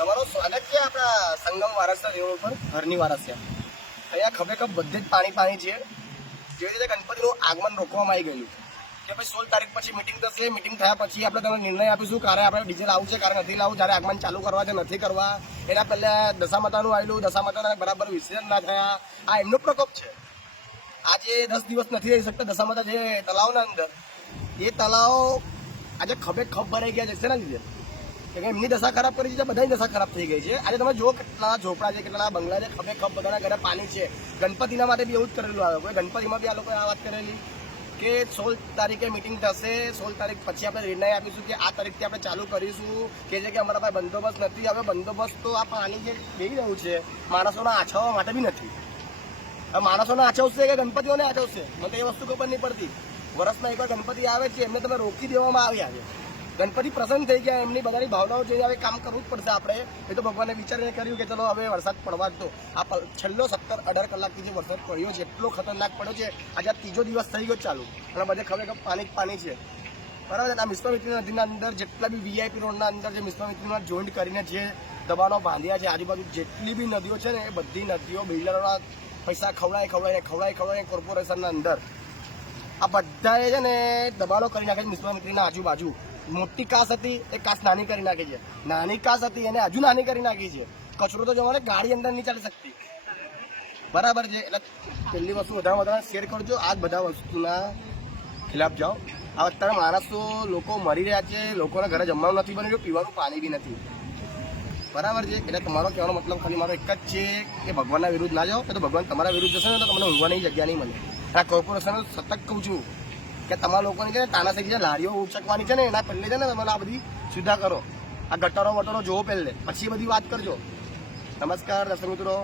તમારું સ્વાગત છે આપણા સંગમ વારસના દેવ ઉપર ઘરની વારસ છે. અહીંયા ખભે ખભ બધે જ પાણી છે. જેવી રીતે ગણપતિનું આગમન રોકવામાં આવી ગયું કે ભાઈ 16 તારીખ પછી મિટિંગ થશે. મિટિંગ થયા પછી આપણે તમને નિર્ણય આપીશું ક્યારે આપણે ડીઝલ લાવવું છે ક્યારે નથી લાવવું, જ્યારે આગમન ચાલુ કરવા છે નથી કરવા. એના પહેલાં દશામાતાનું આવેલું, દશામાતાના બરાબર વિસર્જન ના થયા. આ એમનો પ્રકોપ છે. આજે 10 દિવસ નથી રહી શકતા દશામાતા જે તળાવના અંદર, એ તળાવ આજે ખભે ખભ ભરાઈ ગયા છે. શેના લીધે? કે એમની દશા ખરાબ કરી છે, બધાની દશા ખરાબ થઈ ગઈ છે. આજે તમે જો કેટલા ઝોપડા છે, કેટલા બંગલા છે, ખભે ખભ બધાના ઘરે પાણી છે. ગણપતિના માટે બી એવું જ કરેલું આવે. કોઈ ગણપતિમાં બી આ લોકોએ આ વાત કરેલી કે 16 તારીખે મિટિંગ થશે, 16 તારીખ પછી આપણે નિર્ણય આપીશું કે આ તારીખથી આપણે ચાલુ કરીશું. કે છે કે અમારા પાસે બંદોબસ્ત નથી. હવે બંદોબસ્ત તો આ પાણી જે બેસી રહ્યું છે માણસોના આછાવવા માટે બી નથી. હવે માણસોને આછવશે કે ગણપતિઓને આછવશે, મને એ વસ્તુ ખબર નહીં પડતી. વર્ષમાં એકવાર ગણપતિ આવે છે, એમને તમે રોકી દેવામાં આવ્યા છે. ગણપતિ પ્રસન્ન થઈ ગયા, એમની બધાની ભાવનાઓ જોઈને હવે કામ કરવું જ પડશે આપણે. એ તો ભગવાને વિચારીને કર્યું કે ચલો હવે વરસાદ પડવા જ દો. આ છેલ્લો 17-18 કલાકથી જે વરસાદ પડ્યો છે એટલો ખતરનાક પડ્યો છે. આજે ત્રીજો દિવસ થઈ ગયો ચાલુ અને બધે ખરેખર પાણી છે. બરાબર. આ વિશ્વામિત્રી નદીના અંદર જેટલા બી VIP રોડના અંદર જે વિશ્વામિત્રીમાં જોઈન્ટ કરીને જે દબાણો બાંધ્યા છે, આજુબાજુ જેટલી બી નદીઓ છે ને, એ બધી નદીઓ બિલ્ડરોના પૈસા ખવડાય કોર્પોરેશનના અંદર આ બધાએ છે ને દબાણો કરી નાખે છે. વિશ્વામિત્રીના આજુબાજુ મોટી કાસ હતી, એ કાસ નાની કરી નાખી છે. નાની કાસ હતી એને હજુ નાની કરી નાખી છે. કચરો તો જવાને ગાડી અંદર નહીં ચાલી શકતી. બરાબર છે. એટલે પહેલી વસ્તુ વધારે શેર કરજો. આ બધા વસ્તુના ખિલાફ જાઓ. આ અત્યારે માણસો લોકો મરી રહ્યા છે, લોકોના ઘરે જમવાનું નથી બની રહ્યું, પીવાનું પાણી બી નથી. બરાબર છે. એટલે તમારો કહેવાનો મતલબ ખાલી મારો એક જ છે કે ભગવાનના વિરુદ્ધ ના જાઓ. તો ભગવાન તમારા વિરુદ્ધ જશે ને તો તમને ઊંઘવાની જગ્યા નહીં મળે. આ કોર્પોરેશન સતત કહું છું કે તમારા લોકોની છે ને તાનાશાહી જે લારીઓ ઉચકવાની છે ને, એના પહેલે છે ને તમે આ બધી સુવિધા કરો. આ ગટરો વટરો જોવો પહેલે, પછી એ બધી વાત કરજો. નમસ્કાર દર્શક મિત્રો.